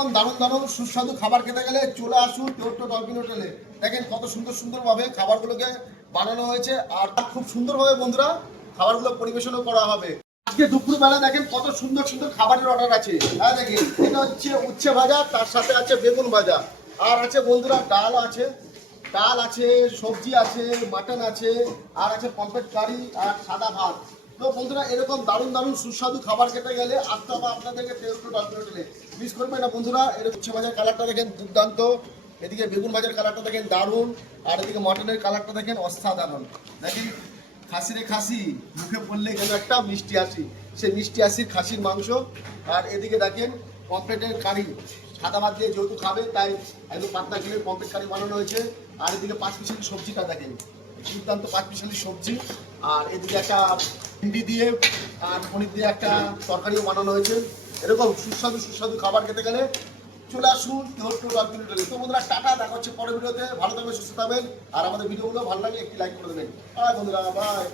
এরকম দারুণ দারুণ সুস্বাদু খাবার খেতে গেলে চলে আসুন টোটো ডলফিন হোটেলে। দেখেন কত সুন্দর সুন্দরভাবে খাবারগুলোকে বানানো হয়েছে, আর খুব সুন্দরভাবে বন্ধুরা খাবারগুলো পরিবেশনও করা হবে। আজকে দুপুরবেলা দেখেন কত সুন্দর সুন্দর খাবারের অর্ডার আছে। হ্যাঁ দেখেন, এটা হচ্ছে উচ্ছে ভাজা, তার সাথে আছে বেগুন ভাজা, আর আছে বন্ধুরা ডাল আছে, সবজি আছে, মাটন আছে, আর আছে পমফ্রেট কারি আর সাদা ভাত। তো বন্ধুরা এরকম দারুণ দারুণ সুস্বাদু খাবার খেতে গেলে আসতে হবে আপনাদেরকে টেস্ট ডলফিন হোটেলে। মিস করবেন না বন্ধুরা। এরকম উচ্ছে ভাজার কালারটা দেখেন দুর্দান্ত, এদিকে বেগুন ভাজার কালারটা দেখেন দারুণ, আর এদিকে মটনের কালারটা দেখেন অসাধারণ। দেখেন খাসি রে খাসি, মুখে পড়লে গেল একটা মিষ্টি হাসি, সেই মিষ্টি হাসির খাসির মাংস। আর এদিকে দেখেন পমফ্রেটের কারি, সাদা ভাত দিয়ে যেহেতু খাবে তাই একদম পাতলা খেলে পমফ্রেট কারি বানানো হয়েছে। আর এদিকে পাঁচ পিসালি সবজিটা দেখেন, দুর্দান্ত পাঁচ পিসালি সবজি। আর এদিকে একটা ভিন্ডি দিয়ে আর পনির দিয়ে একটা তরকারিও বানানো হয়েছে। এরকম সুস্বাদু সুস্বাদু খাবার খেতে গেলে চলে আসুন টোটো ডলফিন হোটেলে। তো বন্ধুরা টাটা, দেখা হচ্ছে পরের ভিডিওতে। ভালো থাকবেন, সুস্থ থাকবেন, আর আমাদের ভিডিওগুলো ভালো লাগলে একটি লাইক করে দেবেন। বাই বন্ধুরা, বাই।